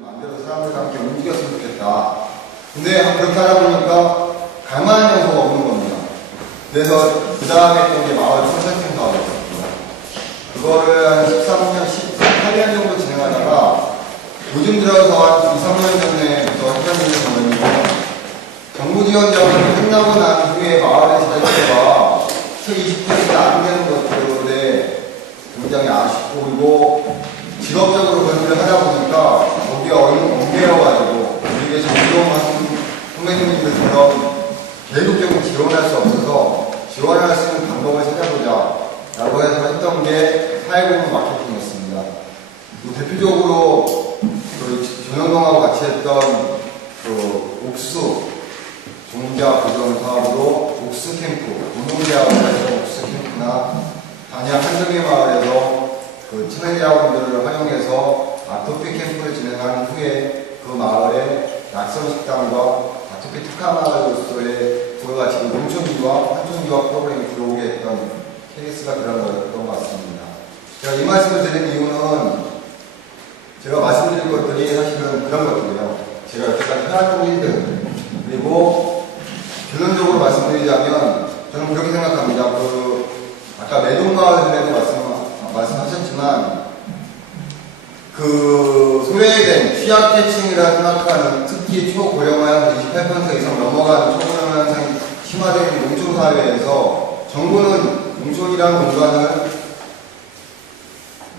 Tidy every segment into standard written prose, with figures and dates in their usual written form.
만들어서 사람들과 함께 움직였으면 좋겠다. 근데 그렇게 하다 보니까 갈만한 요소가 없는 겁니다. 그래서 그 다음에 했던 게 마을 컨설팅 사업이었습니다. 그거를 한 13년, 18년 정도 진행하다가 요즘 들어서 한 2, 3년 전에부터 했던 일이 뭐냐면 정부 지원 자금이 끝나고 난 후에 마을의 자유도가 채 20%가 안 되는 것들에 굉장히 아쉽고, 그리고 직업적으로 그런 일을 하다 보니까 거기에 얽매여가지고 우리에게 정부로만 선배님들처럼 계속적으로 지원할 수 없어서 지원할 수 있는 방법을 찾아보자 라고 해서 했던 게 사회공헌 마케팅이었습니다. 대표적으로 전영동하고 같이 했던 옥수 종자 보존 사업으로 옥수 캠프, 운동대학원에서 옥수 캠프나 단양 한정의 마을에서 청소년들을 활용해서 아토피 캠프를 진행한 후에 그 마을에 낙선식당과 아토피 특화 마을로서의 그와 지금 농촌유학, 환촌유학 프로그램이 들어오게 했던 케이스가 그런 거였던 것 같습니다. 제가 이 말씀을 드린 이유는 제가 말씀드린 것들이 사실은 그런 것들이에요. 제가 여태까지 해왔던 일들, 그리고 결론적으로 말씀드리자면 저는 그렇게 생각합니다. 아까 매동마을에도 말씀하셨지만 소외된 취약계층이라 생각하는 특히 초고령화 28% 이상 넘어가는 초고령화 현상이 심화되는 농촌사회에서 정부는 농촌이라는 공간을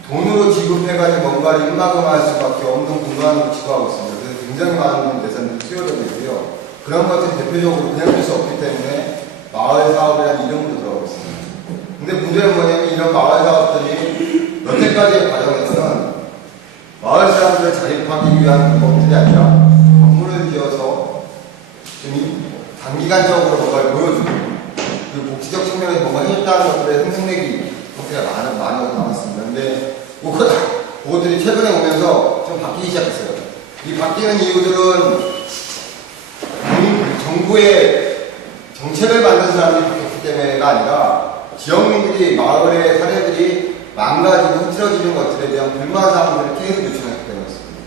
돈으로 지급해가지고 뭔가를 입막음할 수밖에 없는 공간으로 지급하고 있습니다. 그래서 굉장히 많은 예산들이 투여되고 있고요. 그런 것들이 대표적으로 그냥 될 수 없기 때문에 마을 사업이라는 이름으로 들어가고 있습니다. 근데 문제는 뭐냐면 이런 마을 사업들이 여태까지의 과정에서는 마을 사람들을 자립하기 위한 것들이 아니라 건물을 지어서 좀 단기간적으로 뭔가를 보여주고 그리고 복지적 측면에서 뭔가 했다는 것들의 생색내기 형태가 많이 나왔습니다. 근데 그것들이 최근에 오면서 좀 바뀌기 시작했어요. 이 바뀌는 이유들은 정부의 정책을 만든 사람들이 바뀌었기 때문에가 아니라 지역민들이 마을의 사례들이 망가지고 흐트러지는 것들에 대한 불만 사항들을 계속 요청했기 때문이었습니다.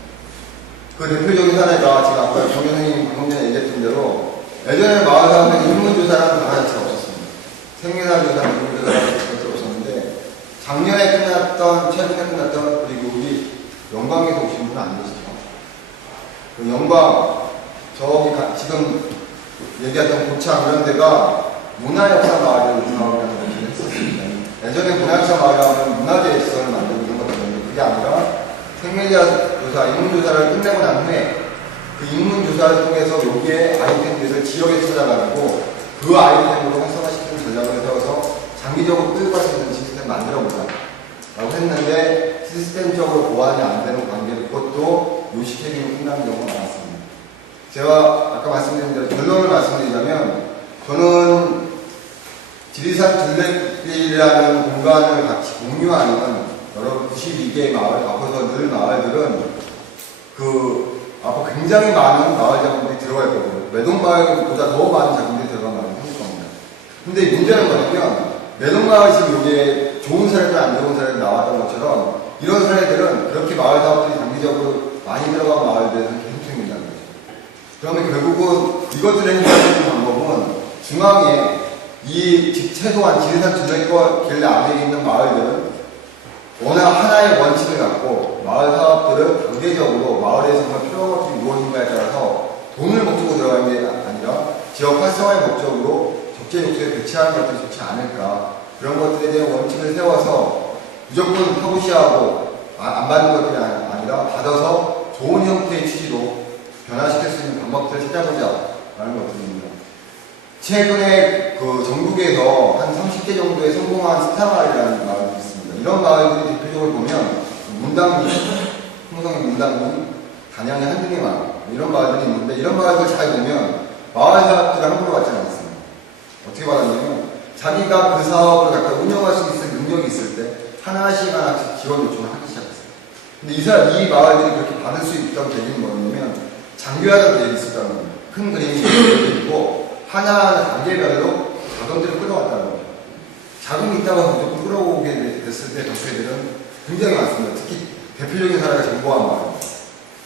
그 대표적인 사례가 지금 아까 정 선생님이 방금 전에 얘기했던 대로 예전에 마을 사람들이 인문조사라는 단어 자체가 없었습니다. 생계사 조사, 인문조사라는 것이 없었는데 작년에 끝났던, 최근에 끝났던, 그리고 우리 영광에서 오신 분은 안 계시죠? 그 영광, 지금 얘기했던 고창 이런 데가 문화역사 마을을 운영하는 것을 했었습니다. 예전에 문화역사 마을 하면 문화재 시설을 만들고 이런 것들인데 그게 아니라 생계자 조사, 인문조사를 끝내고 난 후에 그 인문조사를 통해서 여기에 아이템들을 지역에 찾아가지고 그 아이템으로 활성화시키는 전략을 세워서 장기적으로 끌고 갈 수 있는 시스템을 만들어보자 라고 했는데 시스템적으로 보완이 안 되는 관계로 그것도 요식회계로 끝나는 경우가 많았습니다. 제가 아까 말씀드린 대로 결론을 말씀드리자면 저는 지리산 둘레길이라는 공간을 같이 공유하는 여러 92개의 마을, 앞으로 늘 마을들은 앞으로 굉장히 많은 마을 자금들이 들어갈 거고요. 매동마을보다 더 많은 자금들이 들어간 마을이 생길 겁니다. 근데 문제는 뭐냐면 매동마을 지금 여기에 좋은 사례들 안 좋은 사례들 나왔던 것처럼 이런 사례들은 그렇게 마을 사업들이 장기적으로 많이 들어간 마을들은 계속 생긴다는 거죠. 그러면 결국은 이것들을 해결하는 방법은 중앙에 최소한 지리산 둘레길 안에 있는 마을들은 워낙 하나의 원칙을 갖고 마을 사업들을 단계적으로 마을에 정말 필요한 것들이 무엇인가에 따라서 돈을 목적으로 들어가는 게 아니라 지역 활성화의 목적으로 적재적소에 배치하는 것들이 좋지 않을까. 그런 것들에 대한 원칙을 세워서 무조건 퍼부시하고 안 받는 것들이 아니라 받아서 좋은 형태의 취지로 변화시킬 수 있는 방법들을 찾아보자 라는 것들입니다. 최근에 전국에서 한 30개 정도의 성공한 스타마을이라는 마을이 있습니다. 이런 마을들이 대표적으로 보면 문당리, 홍성의 문당리, 단양의 한등의 마을 이런 마을들이 있는데 이런 마을들 잘 보면 마을 사업들을 함부로 받지 않았습니다. 어떻게 받았냐면 자기가 그 사업을 갖다 운영할 수 있을 능력이 있을 때 하나씩 지원 요청을 하기 시작했어요. 근데 이 마을들이 그렇게 받을 수 있던 계기는 뭐냐면 장기화된 계획이 있었다는 겁니다. 큰 그림이 있고 하나하나 단계별로 자금들을 끌어왔다는 겁니다. 자금이 있다가 무조건 끌어오게 됐을 때 덕후들은 굉장히 많습니다. 특히 대표적인 사례가 정보화 마을.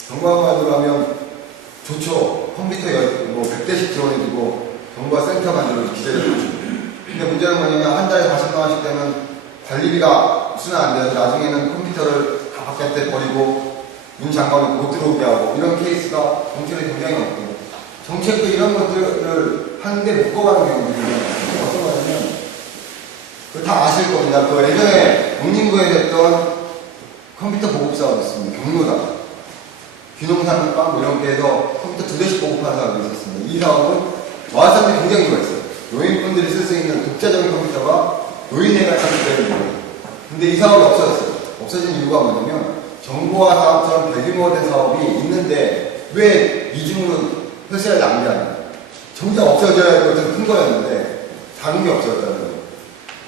정부만으로 하면 좋죠. 컴퓨터 뭐 100대씩 지원해주고 정부가 센터 만들어서 기재해주고. 근데 문제는 뭐냐면 한 달에 40만 원씩 되면 관리비가 수는 안 돼서 나중에는 컴퓨터를 다 바깥에 버리고 문 잠가면 못 들어오게 하고 이런 케이스가 정책에 굉장히 없고 정책도 이런 것들을 하는데 묶어가는 경우들이 어떤 거냐면 다 아실 겁니다. 그 예전에 농림부에 했던 컴퓨터 보급 사업이 있습니다. 경로당. 귀농산업과 뭐 이런 게 해서 컴퓨터 2대씩 보급하는 사업이 있었습니다. 이 사업은 와사람들이 굉장히 좋아했어요. 노인분들이 쓸 수 있는 독자적인 컴퓨터가 노인네가 찾게 되는 거예요. 근데 이 사업이 없어졌어요. 없어진 이유가 뭐냐면 정보화 사업처럼 대규모된 사업이 있는데 왜 이중으로 회사를 낭비하는 거예요. 정작 없어져야 할 것은 큰 거였는데 작은 게 없어졌다는 거예요.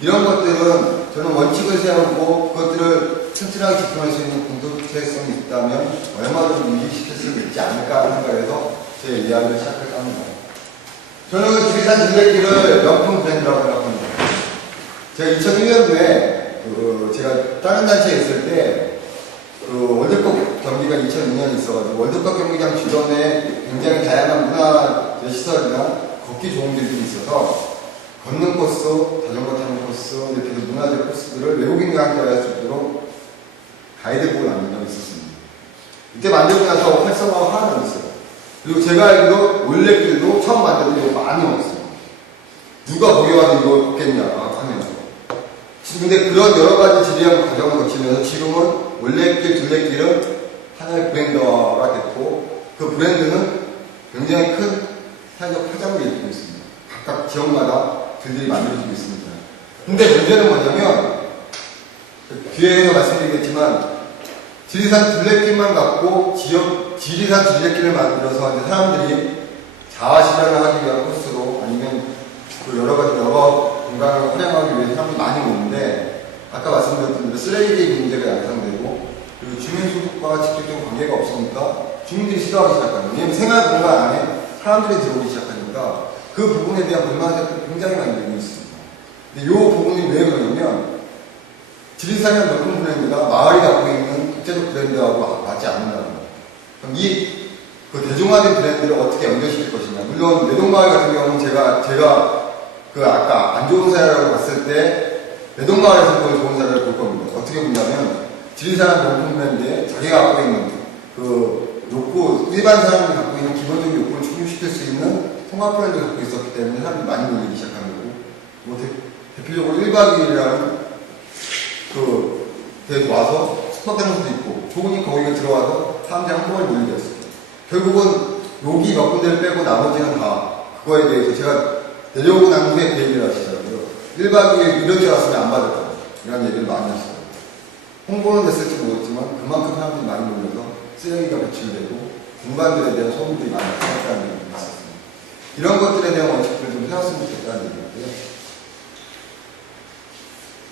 이런 것들은 저는 원칙을 세우고 그것들을 튼튼하게 집행할 수 있는 공동체성이 있다면 얼마든지 유지시킬 수 있지 않을까 생각해서 제 이야기를 시작을 합니다. 저는 지리산 둘레길을 명품 브랜드라고 생각합니다. 제가 2001년도에 제가 다른 단체에 있을 때 월드컵 경기가 2002년에 있어가지고 월드컵 경기장 주변에 굉장히 다양한 문화 시설이나 걷기 좋은 길들이 있어서 걷는 코스, 자전거 타는 코스, 이렇게 문화적 코스들을 외국인과 함께 할 수 있도록 가이드북을 만든 적이 있었습니다. 이때 만들고 나서 활성화가 하나도 안 됐어요. 그리고 제가 알기로 올레길도 처음 만들 때 많이 없어요. 누가 거기 와서 이거 걷겠냐 하면서. 근데 그런 여러 가지 지리한 과정을 거치면서 지금은 올레길, 둘레길은 하나의 브랜드화가 됐고 그 브랜드는 굉장히 큰 사회적 파장을 일으키고 있습니다. 각각 지역마다 들들이 만들어지고 있습니다. 근데 문제는 뭐냐면 뒤에서 말씀드리겠지만 지리산 둘레길만 갖고 지리산 둘레길을 만들어서 이제 사람들이 자아실현을 하기 위한 코스로 아니면 그 여러 가지 공간을 활용하기 위해 사람들이 많이 오는데 아까 말씀드렸던 대로 쓰레기 문제가 양상되고 그리고 주민소득과 직접적인 관계가 없으니까 주민들이 싫어하기 시작하는 거예요. 왜냐하면 생활 공간 안에 사람들이 들어오기 시작하니까 그 부분에 대한 불만이 굉장히 많이 늘고 있습니다. 근데 이 부분이 왜 그러냐면 지리산이라는 명품 브랜드가 마을이 갖고 있는 국제적 브랜드하고 맞지 않는다는 거예요. 그럼 그 대중화된 브랜드를 어떻게 연결시킬 것이냐. 물론 내동마을 같은 경우는 제가 그 아까 안 좋은 사례라고 봤을 때 내동마을에서 볼 좋은 사례를 볼 겁니다. 어떻게 보냐면 지리산 명품 브랜드에 자기가 갖고 있는 그 욕구, 일반 사람들이 갖고 있는 기본적인 욕구를 충족시킬 수 있는 통합 브랜드를 갖고 있었기 때문에 사람들이 많이 몰리기 시작한 거고 뭐 대표적으로 1박 2일이라는 데 와서 숙박하는 것도 있고 좋으니 거기가 들어와서 사람들이 한꺼번에 몰리게 했어요. 결국은 여기 몇 군데를 빼고 나머지는 다 그거에 대해서 제가 내려오고 난 후에 그 얘기를 하시더라고요. 1박 2일 이런 데 왔으면 안 받았다. 이런 얘기를 많이 하시더라고요. 홍보는 됐을지 모르겠지만 그만큼 사람들이 많이 몰려서 쓰레기가 배출되고 공간들에 대한 소음들이 많이 생겼다는 얘기가 있었습니다. 이런 것들에 대한 원칙들을 좀 세웠으면 좋겠다는 얘기인데요.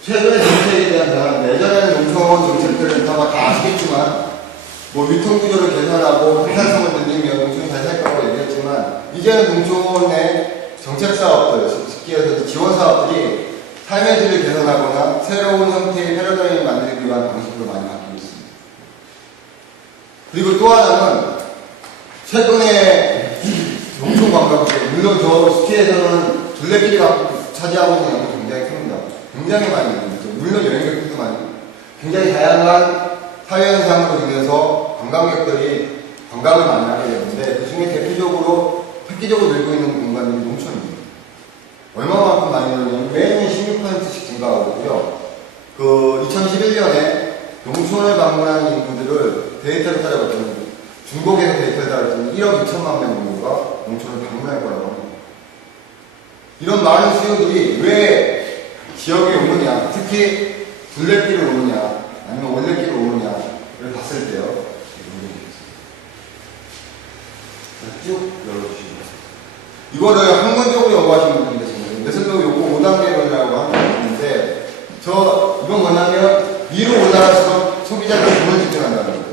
최근의 정책에 대한 대안인데 예전에는 농촌 정책들은 다 아시겠지만 뭐 유통구조를 개선하고 생산성을 늘리면 농촌이 잘 살 거라고 얘기했지만 이제는 농촌의 정책 사업들, 쉽게 해서 지원 사업들이 삶의 질을 개선하거나 새로운 형태의 패러다임을 만들기 위한 방식으로 많이 바뀌고 있습니다. 그리고 또 하나는 최근에 농촌 관광객, 물론 저 스키에서는 둘레길이 차지하고 있는 양이 굉장히 큽니다. 굉장히 많이 있습니다. 물론 여행객들도 많이 굉장히 다양한 사회현상으로 인해서 관광객들이 관광을 많이 하게 되는데 그 중에 대표적으로 획기적으로 늘고 있는 공간이 농촌입니다. 얼마만큼 많이 늘냐면 매년 16%씩 증가하고 있고요. 그 2011년에 농촌을 방문한 인구들을 데이터를 따져봤더니 중국에서 데이터를 따졌더니 1억 2천만 명 정도가 농촌을 방문할 거라고 합니다. 이런 많은 수요들이 왜 지역에 오느냐, 특히 둘레길을 오느냐, 아니면 올레길을 오느냐를 봤을 때요. 쭉 열어주시면. 이거를 학문적으로 연구하시는 분들이 계십니다. 그래서 요거 5단계론이라고 하는 게 있는데, 이건 뭐냐면, 위로 올라갈수록 소비자들이 돈을 집중한다는 거예요.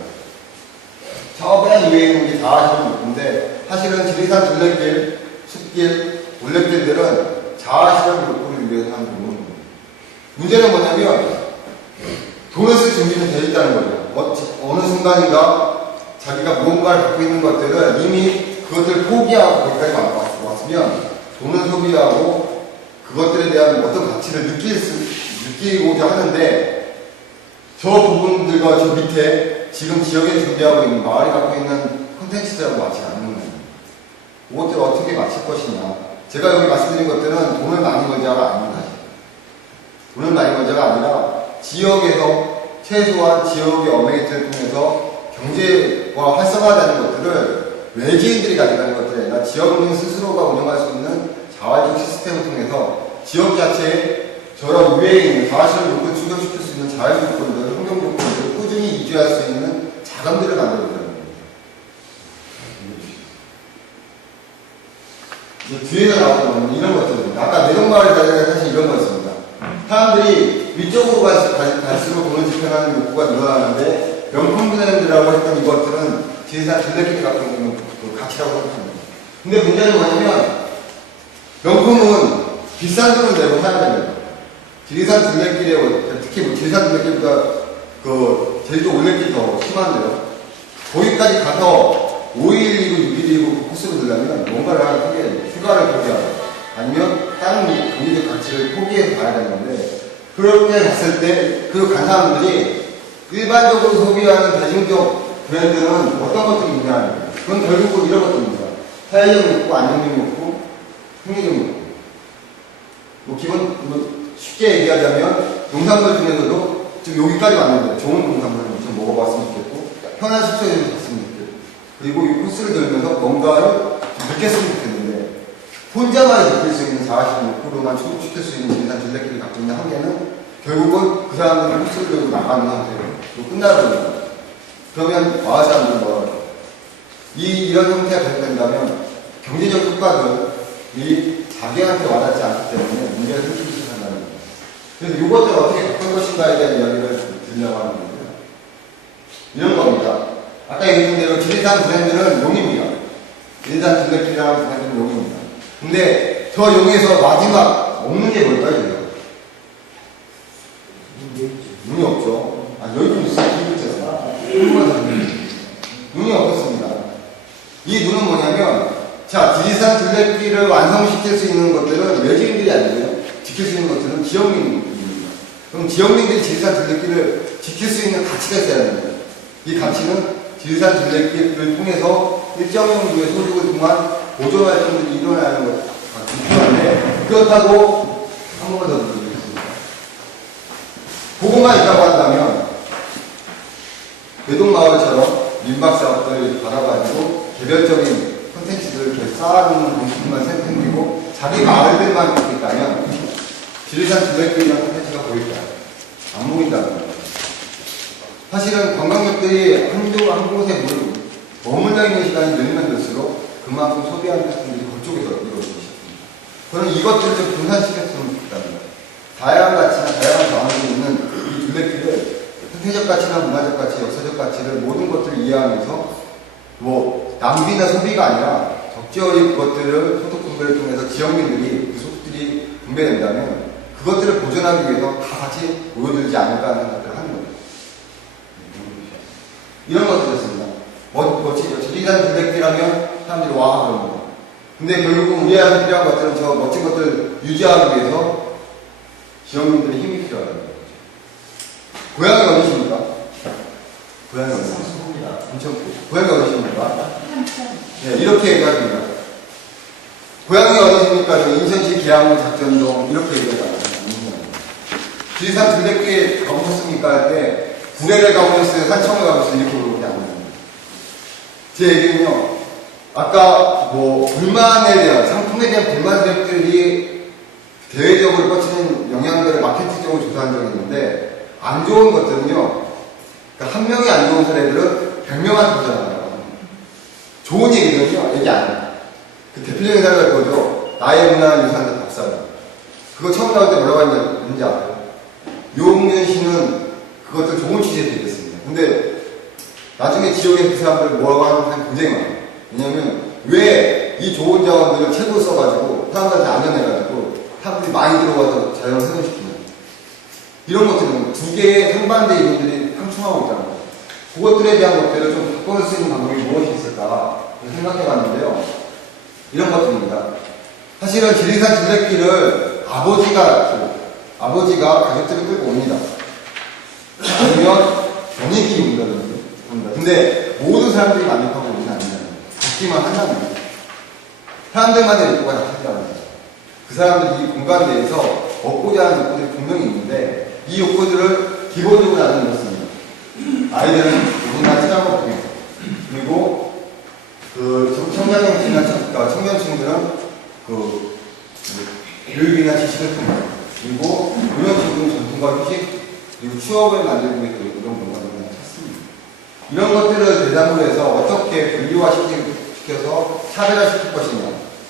저 맨 위에 있는 게 다 하시는 욕구인데, 사실은 지리산 둘레길, 숲길, 올레길들은 자아실현 욕구를 위해서 하는 거예요. 문제는 뭐냐면 돈을 쓸 준비는 되어 있다는 거예요. 어느 순간인가 자기가 무언가를 갖고 있는 것들을 이미 그것들을 포기하고 거기까지 왔으면 돈을 소비하고 그것들에 대한 어떤 가치를 느끼고자 하는데 저 부분들과 저 밑에 지금 지역에 준비하고 있는 마을이 갖고 있는 콘텐츠들하고 맞지 않는 거예요. 그것들을 어떻게 맞출 것이냐. 제가 여기 말씀드린 것들은 돈을 많이 벌자가 아닙니다. 돈을 많이 벌자가 아니라 지역에서 최소한 지역의 어메니티를 통해서 경제와 활성화되는 것들을 외지인들이 가져가는 것들이 아니라 지역민 스스로가 운영할 수 있는 자활적 시스템을 통해서 지역 자체에 저런 위에 있는 자활시설 요건을 충족시킬 수 있는 자활 조건들, 환경 조건들을 꾸준히 유지할 수 있는 자금들을 만들어주는 겁니다. 뒤에서 나오는 건 이런 것들입니다. 아까 내동마을에 사실 이런 거였습니다. 사람들이 위쪽으로 갈수록 돈을 지켜나는 욕구가 늘어나는데 명품브랜드라고 했던 이것들은 지리산 둘레길 갖고 있는 그 가치라고 생각합니다. 근데 문제는 뭐냐면 명품은 비싼 돈을 내고 사야 됩니다. 지리산 둘레길에 특히 뭐 지리산 둘레길보다 그 제주도 올레길 더 심한데요. 거기까지 가서 5일이고 6일이고 그 코스로 들려면 뭔가를 하는 휴가를 포기하고 아니면 다른 경제적 가치를 포기해서 가야 되는 건데 그렇게 갔을 때 그 간 사람들이 일반적으로 소비하는 대중적 브랜드는 어떤 것들이 있냐. 그건 결국은 이런 것들입니다. 사회적 욕구, 안정적 욕구, 흥미적 욕구. 뭐 기본, 쉽게 얘기하자면 농산물 중에서도 지금 여기까지 왔는데 좋은 농산물을 좀 먹어봤으면 좋겠고 편한 숙소에 좀 갔으면 좋겠고 그리고 이 코스를 들으면서 뭔가를 좀 느꼈으면 좋겠는데 혼자만 느낄 수 있는 자아식 욕구로만 충족시킬 수 있는 지리산 둘레길이 갖고 있는 한계는 결국은 그 사람들은 코스를 들고 나가는 상태로 끝나버립니다. 그러면 마을 사람들은 뭐라고 해요? 이런 형태가 계속된다면 경제적 효과들이 자기한테 와닿지 않기 때문에 문제가 생기기 시작한다는 거예요. 그래서 이것들을 어떻게 바꿀 것인가에 대한 이야기를 드리려고 하는 거예요. 이런 겁니다. 아까 얘기한 대로 지리산 브랜드는 용입니다. 지리산 둘레길이라는 브랜드는 용입니다. 근데 저 용에서 마지막 없는 게 뭘까요? 눈이 없죠. 여기 좀 있어요. 눈이 없었습니다. 이 눈은 뭐냐면, 자, 지리산 둘레길을 완성시킬 수 있는 것들은 외지인들이 아니고요. 지킬 수 있는 것들은 지역민들입니다. 그럼 지역민들이 지리산 둘레길을 지킬 수 있는 가치가 있어야 됩니다. 이 가치는 지리산 둘레길을 통해서 일정 정도의 소득을 통한 보존 활동들이 일어나는 것이 필요한데, 그렇다고 한 번만 더 드리겠습니다. 그것만 있다고 한다면, 외동마을처럼 민박사업들을 받아가지고 개별적인 콘텐츠들을 이렇게 쌓아놓는 공식만 생기고 자기 마을들만 갖고 있다면 지리산 둘레길이라는 콘텐츠가 보일까요? 안 보인다는 거예요. 사실은 관광객들이 한 곳에 머물러 있는 시간이 늘면 들수록 그만큼 소비하는 활동들이 그쪽에서 이루어지기 시작합니다. 저는 이것들을 좀 분산시켰으면 좋겠답니다. 다양한 가치나 다양한 경험이 있는 이 둘레길을 생태적 가치나 문화적 가치, 역사적 가치를 모든 것들을 이해하면서 뭐 낭비나 소비가 아니라 적절히 그것들을 소득 분배를 통해서 지역민들이 그 소득들이 분배된다면 그것들을 보존하기 위해서 다 같이 모여들지 않을까 하는 것들을 하는 거예요. 이런 것들이었습니다. 멋지죠. 지리산 둘레길하면 사람들이 와 그런 거. 근데 결국은 우리한테 필요한 것들은 저 멋진 것들을 유지하기 위해서 지역민들의 힘이 필요하다는 거죠. 고향이 어디십니까? 고향이 어디십니까? 고향이 어디십니까? 네, 이렇게 얘기합니다. 고향이 어디십니까? 인천시 계양군 작전동 이렇게 얘기합니다. 지리산 둘레길에 가보셨습니까? 할 때 구례를 가보셨어요? 산청을 가보셨어요? 이렇게 물어보지 않습니다. 제 얘기는요. 아까 뭐 불만에 대한 상품에 대한 불만들이 대외적으로 뻗치는 영향들을 마케팅적으로 조사한 적이 있는데 안 좋은 것들은요. 그러니까 한 명이 안 좋은 사례들은 100명한테 보잖아요. 좋은 얘기들은요. 얘기 안 해요. 그 대표적인 사례가 그거죠. 나의 문화유산의 박사님. 그거 처음 나올 때 뭐라고 했는지 알아요? 유홍준 씨는 그것들 좋은 취재를 했습니다. 근데 나중에 지역에 그 사람들 뭐라고 하는 사람이 굉장히 많아요. 왜냐면 왜 이 좋은 자원들을 최고 써가지고 사람들한테 안전해가지고 사람들이 많이 들어와서 자연을 생성시키는 이런 것들은 두 개의 상반대 이론들이 상충하고 있다는 거예요. 그것들에 대한 것들을 좀 바꿔볼 수 있는 방법이 무엇이 있을까 생각해 봤는데요. 이런 것들입니다. 사실은 지리산 둘레길을 아버지가 가족들을 끌고 옵니다. 아니면 연인끼리 온다든지 합니다. 근데 모든 사람들이 만족하고 오지는 않는다는 거예요. 듣기만 한다는 거예요. 사람들만의 욕구가 다 틀리다는 거죠. 그 사람들이 이 공간 내에서 얻고자 하는 욕구들이 분명히 있는데 이 욕구들을 기본적으로 나누는 것입니다. 아이들은 누구나 체험을 통해서 그리고 그 청년층들은 그 교육이나 지식을 통해서 그리고 이런 식으로 전통과 휴식 그리고 추억을 만들고 있는 이런 공간들을 찾습니다. 이런 것들을 대상으로 해서 어떻게 분류화시켜서 차별화시킬 것이냐.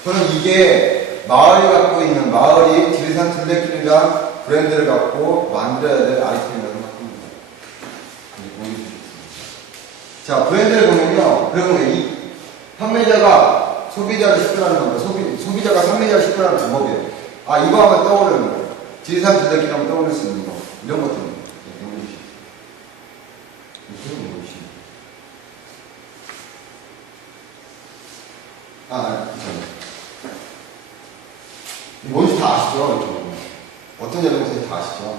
저는 이게 마을이 지리산 둘레길이란 브랜드를 갖고 만들어야 될 아이템이라고 생각합니다. 자, 브랜드를 보면요. 그러면 이 판매자가 소비자를 식별하는 겁니다. 소비자가 판매자를 식별하는 방법이에요. 아, 이거 하면 떠오르는 거예요. 지리산 둘레길 하면 떠오를 수 있는 거. 이런 것들입니다. 뭔지 다 아시죠? 이렇게. 어떤 여러분들이 다 아시죠?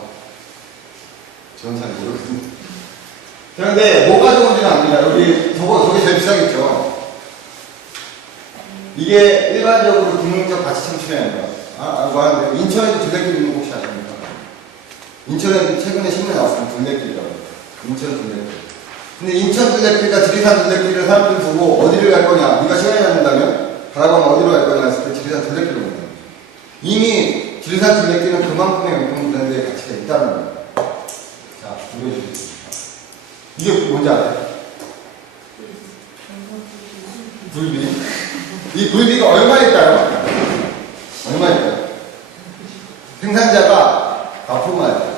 저는 잘 모르거든요. 그런데 뭐가 좋은지는 압니다. 여기 저게 제일 비싸겠죠? 이게 일반적으로 국민적 가치 창출이라는 거. 인천에도 둘레길 있는 곳이 아십니까? 인천에 최근에 신문에 나왔습니다. 둘레길이라고. 인천 둘레길. 근데 인천 둘레길과 지리산 둘레길을 사람들 두고 어디를 갈 거냐? 네가 시간이 남는다면 가라고 하면 어디로 갈 거냐 했을 때 지리산 둘레길로 갑니다. 이미 지리산 둘레길은 그만큼의 용품 브랜드의 가치가 있다는 거예요. 자, 보여주겠습니다. 이게 뭔지 아세요? 굴비. 이 굴비가 얼마일까요? 얼마일까요? 생산자가 납품할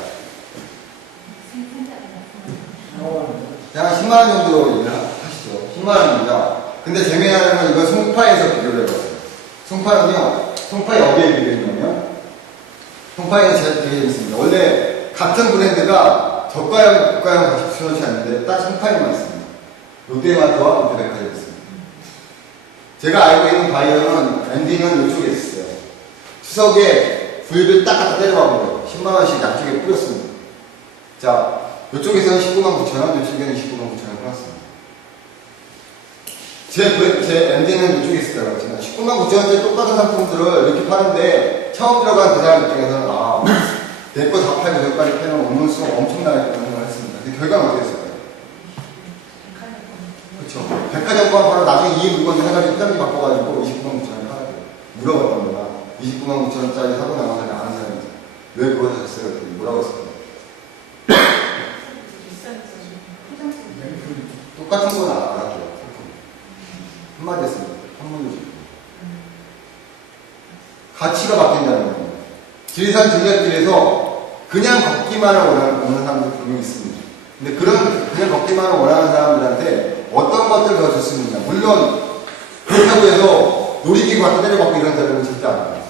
약 10만원 정도 얘기를 하시죠. 10만원입니다. 근데 재미나는 건 이건 송파에서 비교를 해봤어요. 송파에 어디에 비교했냐면, 송파에 제가 되게 재밌습니다. 원래 같은 브랜드가 저가형, 고가형 같이 붙여놓지 않는데 딱 송파에만 있습니다. 롯데마트와 롯데백화점이 있습니다. 제가 알고 있는 바이어는 엔딩은 이쪽에 있어요. 추석에 굴비를 딱 갖다 때려박은 거예요. 10만원씩 양쪽에 뿌렸습니다. 자, 이쪽에서는 19만 9천원, 이쪽에는 19만 9천원 팔았습니다. 제 엔딩은 이쪽에 있을 때라고 했잖아요. 19만 9천원짜리 똑같은 상품들을 이렇게 파는데 처음 들어간 그 사람 입장에서는 내 거 다 팔고 여기까지 팔면 오늘 수가 엄청나겠다는 생각을 했습니다. 근데 결과는 어떻게 됐을까요? 그렇죠. 백화점과 바로 나중에 이 물건을 해가지고 회장님 바꿔가지고 29만 9천원에 팔아야 돼요. 물어봤답니다. 29만 9천원짜리 사고 나간 사람이 아는 사람이죠. 왜 그걸 하셨어요? 뭐라고 했을까요? 똑같은 건 알아요. 한마디 했습니다. 한문으로. 가치가 바뀐다는 겁니다. 지리산 둘레길에서 그냥 걷기만을 원하는 사람들이 분명히 있습니다. 근데 그냥 걷기만을 원하는 사람들한테 어떤 것들 더 좋습니까? 물론, 그렇다고 해서 놀이기구 갖다 때려박고 이런 사람은 절대 안 합니다.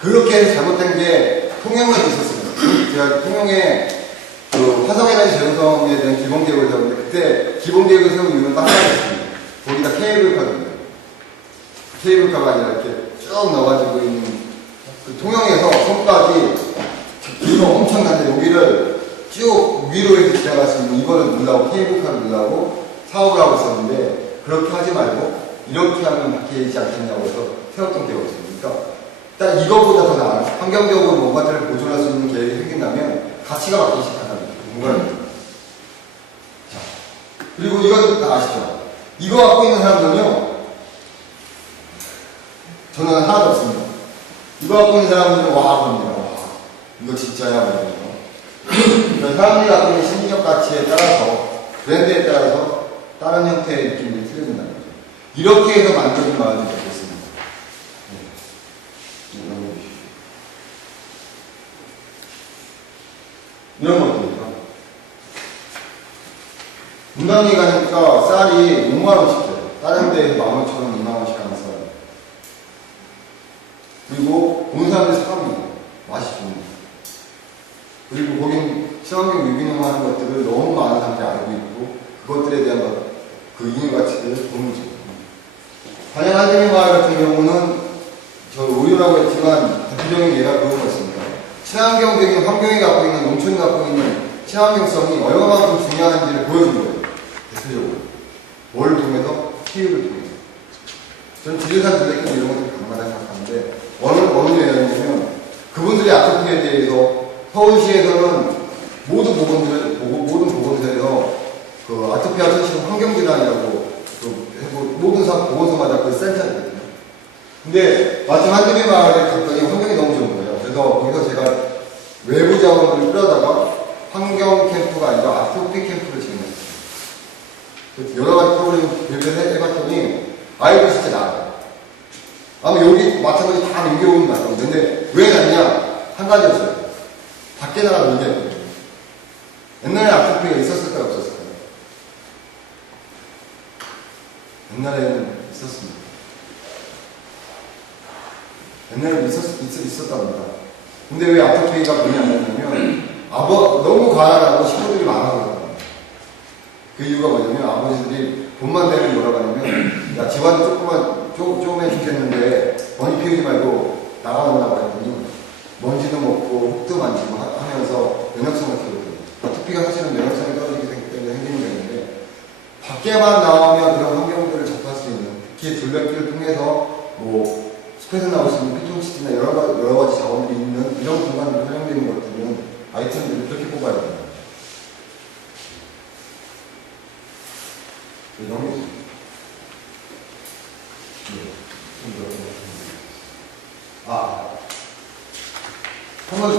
그렇게 해서 잘못된 게 통영에 있었습니다. 제가 통영에 화성에너지 재구성에 대한 기본계획을 세웠는데 그때 기본계획을 세운 이유는 딱 하나 있습니다. 거기다 케이블카입니다. 케이블카가 아니라 이렇게 쭉 넣어가지고 있는 통영에서 섬까지 길이가 엄청난데 여기를 쭉 위로 이렇게 지나갈 수 있는 이거를 누르라고 케이블카를 누르라고 사업을 하고 있었는데 그렇게 하지 말고 이렇게 하면 바뀌지 않겠냐고 해서 세웠던 계획이었습니다. 딱 이거보다 더 나아요. 환경적으로 뭔가를 보존할 수 있는 계획이 생긴다면 가치가 바뀌기 시작한다는 거예요. 자, 그리고 이것도 다 아시죠? 이거 갖고 있는 사람들은요, 저는 하나도 없습니다. 이거 갖고 있는 사람들은 와, 봅니다. 와, 이거 진짜야, 이러면서. 사람들이 갖고 있는 심리적 가치에 따라서, 브랜드에 따라서 다른 형태의 느낌이 틀려진다는 거죠. 이렇게 해서 만들어진 마을이 되겠습니다. 이런 것들이죠. 문방위 가니까 쌀이 5만원씩 돼요. 다른 데에 15,000원, 2만원씩 하는 쌀. 그리고 본 사람들이 사갑니다. 맛이 좋습니다. 그리고 거긴 친환경 유기농 하는 것들을 너무 많은 사람들이 알고 있고 그것들에 대한 그 인유 가치를 보는 거죠. 단양 한림의 마을 같은 경우는 저 의료라고 했지만 대표적인 예가 그런 거 있습니다. 친환경적인 환경이 갖고 있는 농촌이 갖고 있는 친환경성이 얼마만큼 중요한지를 보여준 거예요. 대표적으로. 뭘 통해서? 키우를 통해서. 저는 지리산 둘레길 이런 것들 강하다 생각하는데 어느 내용이냐면 그분들의 아토피에 대해서 서울시에서는 모든 보건소에서 그 아토피와 천식 환경질환이라고 모든 보건소마다 그 센터가 있거든요. 근데 마침 한림의 마을에 갔더니 환경이 너무 좋은 거예요. 그래서 거기서 제가 외부 자원을 끌어다가 환경 캠프가 아니라 아토피 캠프를 진행했어요. 여러 가지 프로그램을 해봤더니 아이들 진짜 나아요. 아마 여기 마찬가지 다 넘겨오는 거 같아요. 근데 왜 났냐? 한 가지였어요. 밖에 나가 놀게 했거든요. 옛날에 아토피가 있었을까요? 없었을까요? 옛날에는 있었습니다. 옛날에는 있었답니다. 근데 왜 아토피가 문이 안 되냐면 너무 가난하고 식구들이 많아서 그 이유가 뭐냐면 아버지들이 돈만 되면 뭐라고 하냐면 야 집안 조금 해주겠는데 먼지 피우지 말고 나가놓으라고 했더니 먼지도 먹고 흙도 만지고 하면서 면역성을 키우거든요. 아토피가 사실은 면역성이 떨어지기 때문에 생기는 경우인데 밖에만 나오면 그런 환경들을 접할 수 있는 특히 둘레길을 통해서 뭐 숲에서 나올 수 있는 피톤치드나 여러 가지 자원들이 있는 이런 공간으로 활용되는 것들은 아이템들을 그렇게 뽑아야 됩니다. 이런 게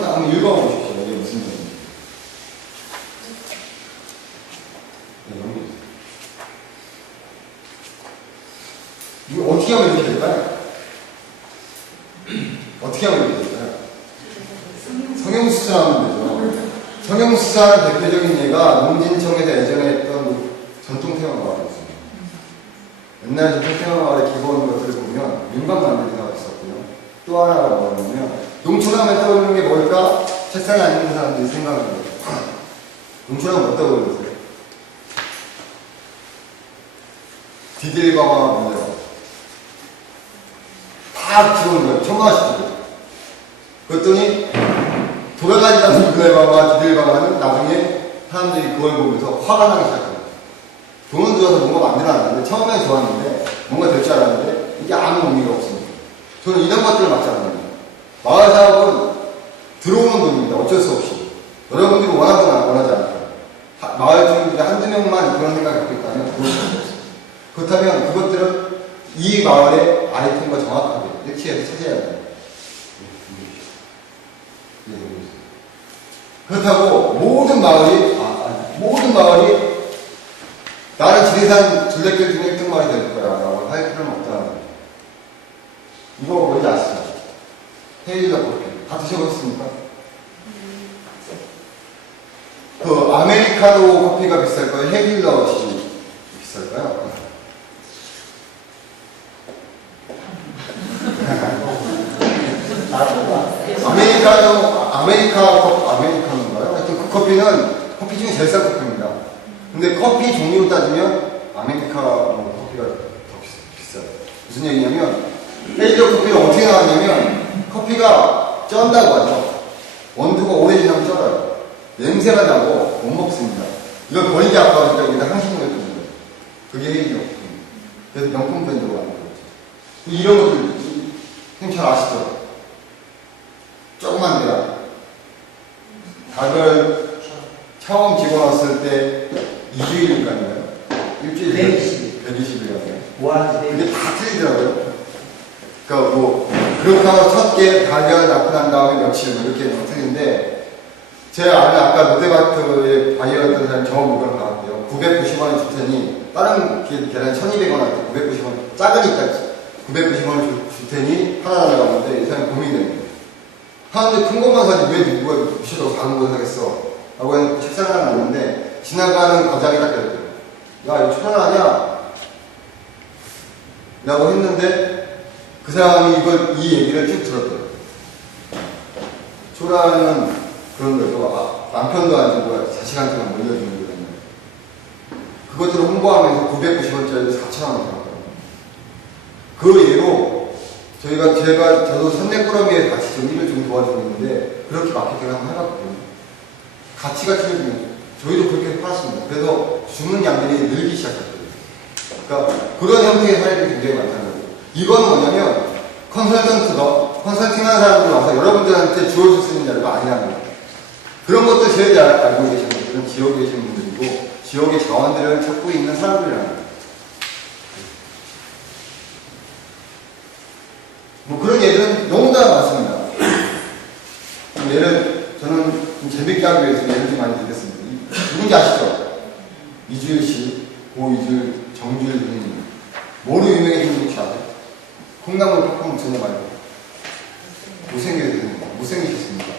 한번 읽어보십시오. 이게 무슨 얘기인지. 이런 게 이거 어떻게 하면 이렇게 될까요? 어떻게 하면 이렇게 될까요? 성형수술하면 되죠. 성형수술하는 대표적인 예가 농진청에서 예전에 했던 전통태양마을이었습니다. 옛날 전통태양마을의 기본 것들을 보면 민박 만들기가 있었고요. 또 하나가 뭐냐면 농촌하면 떠오르는 게 뭘까? 책상에 앉는 사람들이 생각합니다. 농촌하면 뭐 떠오르세요? 디딜바가 뭔데요? 다 지우는 거예요. 청가시키고. 그랬더니 돌아가지 않는 디딜바가 디딜바가는 나중에 사람들이 그걸 보면서 화가 나기 시작합니다. 돈은 들어서 뭔가 만들어놨는데 처음엔 좋았는데 뭔가 될 줄 알았는데 이게 아무 의미가 없습니다. 저는 이런 것들을 맞지 않습니다. 마을 사업은 들어오는 돈입니다. 어쩔 수 없이. 여러분들이 원하거나 원하지 않아요. 마을 주민들이 한두 명만 그런 생각을 갖고 있다면 그럴 수 없어요. 그렇다면 그것들은 이 마을의 아이템과 정확하게 일치해서 찾아야 돼요. 그렇다고 모든 마을이 나는 지리산 둘레길 중에 1등 마을이 될 거야 라고 할 필요는 없다는 거예요. 이거 뭔지 아시죠? 헤이즐넛 커피. 다 드셔보셨습니까? 그 아메리카노 커피가 비쌀까요? 헤이즐넛이 비쌀까요? 아메리카노인가요? 하여튼 그 커피는 커피 중에 제일 싼 커피입니다. 근데 커피 종류로 따지면 아메리카노 커피가 더 비싸요. 무슨 얘기냐면 헤이즐넛 커피는 어떻게 나왔냐면 커피가 쩐다고 하죠. 원두가 오래 지나면 쩔어요. 냄새가 나고 못 먹습니다. 이걸 버리기 아까우니까 여기다 향신료를 줍니다. 그게 헤이즐넛 커피입니다. 그래서 명품 브랜드로 만든 거죠. 이런 것들 선생님 잘 아시죠? 조그만 데가 닭을 처음 집어넣었을 때 2주일인가요? 일주일 120일이었어요. 그게 다 틀리더라고요. 그러니까 뭐 그렇게 하면 첫 개 달걀을 낳고 난 다음에 며칠 이렇게 틀린데 제 아는 아까 롯데마트에 바이어였던 사람이 저 물건을 받았대요. 990원에 줄 테니 다른 계란 1200원한테 990원 작으니까 990원을 줄 테니 하나 달라고 하는데 이 사람이 고민이 되는 거예요. 하는데 큰 것만 사지 왜 누가 미쳐서 작은 걸 사겠어? 라고 해서 책상을 하나 놨는데 지나가는 과장이 딱 그랬대요. 야 이거 초라는 아니야? 라고 했는데 그 사람이 이 얘기를 쭉 들었대요. 초라는 그런 거죠. 남편도 아니고 자식한테만 물려주는 거잖아요. 그것들을 홍보하면서 990원짜리 4,000원을 들었거든요. 그 예로 저도 선내꾸러미에 같이 좀 일을 좀 도와주고 있는데 그렇게 마케팅을 한번 해봤거든요. 가치가 틀려지면 저희도 그렇게 팔았습니다. 그래서 주문 양들이 늘기 시작했거든요. 그러니까 그런 형태의 사례들이 굉장히 많다는 거예요. 이건 뭐냐면 컨설팅하는 사람들이 와서 여러분들한테 주어질 수 있는 자료가 아니라는 거예요. 그런 것도 제일 잘 알고 계시는 분들은 지역에 계시는 분들이고 지역의 자원들을 찾고 있는 사람들이라는 거예요. 뭐 그런 예들은 너무나 많습니다. 예를 저는 좀 재밌게 하기 위해서 예를 좀 많이 드리겠습니다. 누군지 아시죠? 이주일 씨, 고이주일, 정주일 선생님. 뭐로 유명해진 혹시 아세요? 콩나물 팍팍 전혀 말고. 못생기셨습니까? 못생기셨습니까?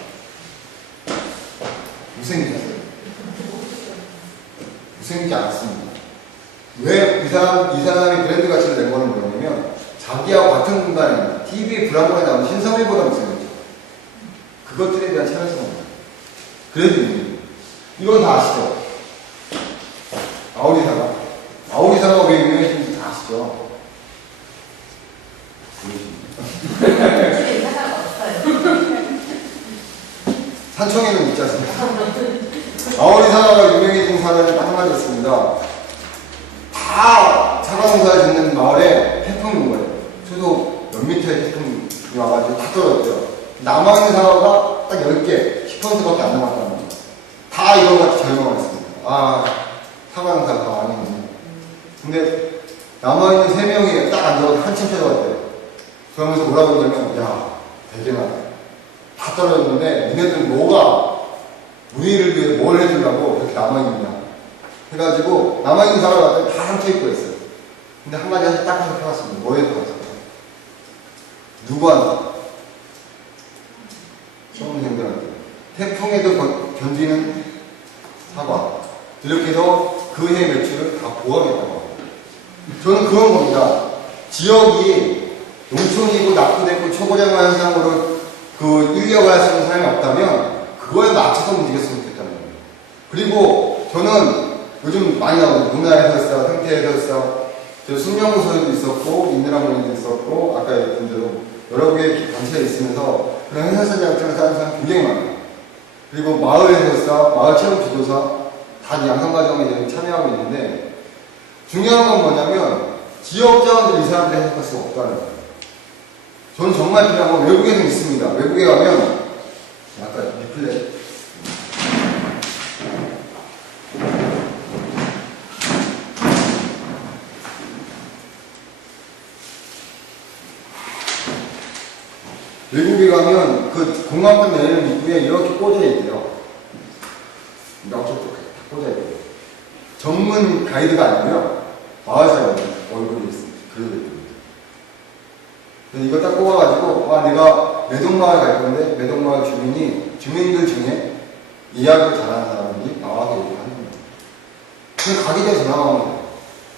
못생기셨어요? 못생기지 않았습니다. 왜 이 사람이 브랜드 가치를 낸 거는 뭐냐면 자기하고 같은 공간에 TV 브라보에 나오는 신성일보다 못생겼죠. 그것들에 대한 참여성입니다. 그래도 이건 다 아시죠? 아오리사가 왜 유명해진지 다 아시죠? 집에 사람 없어요. 산청에는 있지 않습니까? 아오리사가 유명해진 사례는 딱 하나 있습니다. 다 사과농사를 짓는 마을에 태풍이 온 거예요. 저도 몇 미터의 태풍이 와가지고 다 떨어졌죠. 남아있는 사과가 딱 10개, 10%밖에 안 남았다는 거예요. 다 이거 같이 절망을 했습니다. 아, 사과농사가 다 아니군요. 근데 남아있는 3명이 딱 앉아서 한참 찾아왔대요. 그러면서 뭐라고 그러냐면, 야, 대개나 다 떨어졌는데 니네들 뭐가 우리를 위해 뭘 해주려고 이렇게 남아있느냐 해가지고 남아있는 사람을 갖다 다 함께 입고 했어요. 근데 한마디 해서 딱 해서 해봤습니다. 뭐에 들어갔어요? 누구한테? 수험생들한테 태풍에도 견디는 사과 이렇게 해서 그 해 매출을 다 보강했다고 합니다. 저는 그런 겁니다. 지역이 농촌이고 낙후됐고 초고령화 현상으로 그 인력을 할 수 있는 사람이 없다면 그거에 맞춰서 움직였으면 좋겠다는 거예요. 그리고 저는 요즘 많이 나오는 문화해설사, 생태해설사, 저 숙명무소에도 있었고 인드라모니도 있었고 아까 얘기한 대로 여러 개의 단체에 있으면서 그런 해설사 자격증을 따는 사람이 굉장히 많아요. 그리고 마을해설사, 마을체험 지도사 다 양성과정에 참여하고 있는데 중요한 건 뭐냐면 지역 자원들 이 사람들이 해석할 수가 없다는 거예요. 저는 정말 필요한 건 외국에는 있습니다. 외국에 가면 약간 리플렛 외국에 가면 그 공항권 내리는 입구에 이렇게 꽂아 있대요. 이렇게 꽂아 있대요. 전문 가이드가 아니고요. 마을 사람 얼굴이 있습니다. 그려져 있습니다. 이거 딱 뽑아가지고 내가 매동마을 갈 건데 매동마을 주민들 중에 이야기를 잘하는 사람들이 나와서 얘기를 하는 겁니다. 그럼 가기 전에 전화가 옵니다.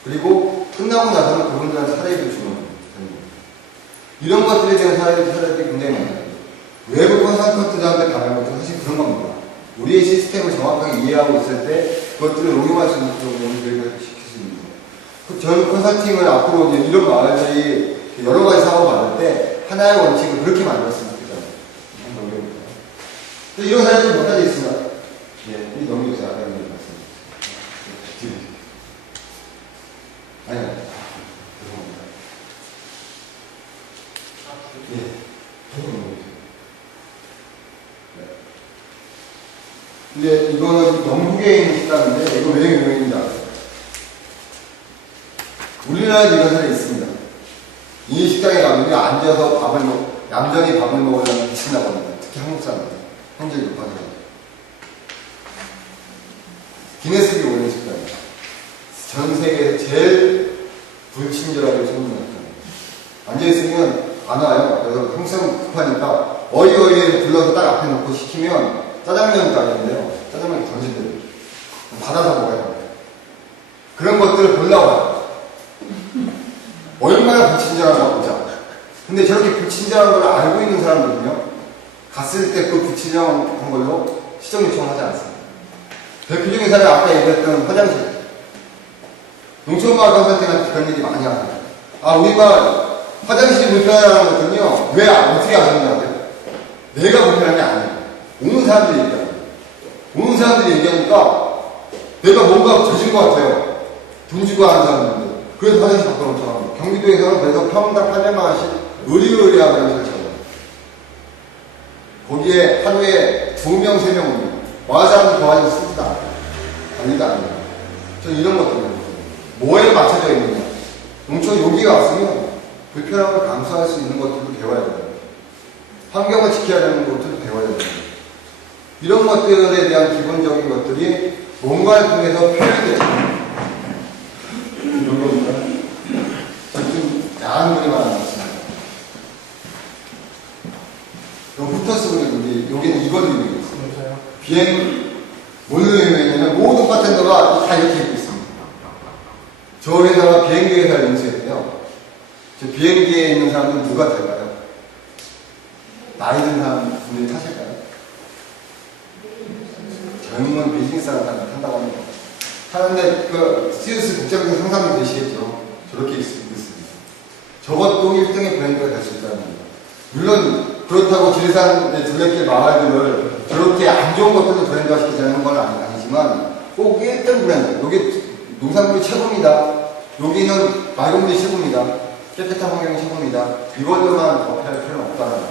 그리고 끝나고 나서는 그분들한테 사례를 주는 겁니다. 이런 것들에 대한 사례들이 굉장히 많아요. 외부 컨설턴트들한테 가는 것도 사실 그런 겁니다. 우리의 시스템을 정확하게 이해하고 있을 때 그것들을 응용할 수 있는 교육을 시킬 수 있는 거예요. 저는 컨설팅을 앞으로 이제 이런 마을들이 여러 가지 사업을 받을 때 하나의 원칙을 그렇게 만들었으면 좋겠다는 거예요. 이런 사례들이 몇 가지 있습니다. 예, 이 넘겨주세요. 아까 얘기 말씀드렸습니다. 아니요. 죄송합니다. 예, 조금 넘겨주세요. 네. 근데 이거는 영국에 있는 식당인데 이거 왜 유명인지 아세요? 우리나라에도 이런 사례 있습니다. 이 식당에 가면 앉아서 얌전히 밥을 먹으려면 미친다고 합니다. 특히 한국 사람들. 현재 높아져요. 기네스북에 올린 식당이에요. 전 세계에서 제일 불친절하게 소문났다. 앉아있으면 안 와요. 그래서 항상 급하니까 어이어이 불러서 딱 앞에 놓고 시키면 짜장면 가게인데요. 짜장면이 던진대요. 받아서 먹어야 합니다. 그런 것들을 골라와요. 얼마나 불친절한가 보자. 근데 저렇게 불친절한 걸 알고 있는 사람들은요, 갔을 때 그 불친절한 걸로 시정 요청을 하지 않습니다. 대표적인 사례가 아까 얘기했던 화장실. 농촌마을 컨설팅한테 그런 얘기 많이 하세요. 아, 우리 마을 화장실이 불편하다는 것은요, 왜, 어떻게 아셨냐고요? 내가 불편한 게 아니에요. 오는 사람들이 얘기하는 거예요. 오는 사람들이 얘기하니까 내가 뭔가 젖은 것 같아요. 돈 주고 하는 사람인데. 그래서 화장실 바꿔놓자고 합니다. 경기도에서는 그래서 평당 800만 원씩 의리의리한 화장실을 찾아요. 거기에 하루에 2명, 3명 옵니다. 마을 사람들 그 화장실 쓰지도 않아요. 관리도 안 해요. 저는 이런 것들을 뭐에 맞춰져 있느냐. 농촌 여기가 왔으면 불편함을 감수할 수 있는 것들도 배워야 돼요. 환경을 지켜야 되는 것들도 배워야 돼요. 이런 것들에 대한 기본적인 것들이 뭔가를 통해서 표현이 돼요. 이런 겁니다. 좀 야한 그림 하나 나왔습니다. 후터스 그림, 여기는 이걸 의미하고 있습니다. 비행, 뭘 의미하냐면 모든 바텐더가 다 이렇게 입고 있습니다. 저 회사가 비행기 회사를 인수했대요. 저 비행기에 있는 사람들은 누가 탈까요? 나이 든 사람 분들이 타실까요? 젊은 비즈니스하는 사람이 탄다고 합니다. 타는데 그 스튜어디스 복잡하게 상상이 되시겠죠? 저렇게 있습니다. 저것도 1등의 브랜드가 될 수 있다는 겁니다. 물론 그렇다고 지리산의 둘레길 마을들을 저렇게 안 좋은 것들을 브랜드화 시키자는 건 아니지만 꼭 1등 브랜드, 여기 농산물이 최고입니다. 여기는 맑은 물이 최고입니다. 깨끗한 환경이 최고입니다. 이걸로만 어필할 필요는 없다는 거예요.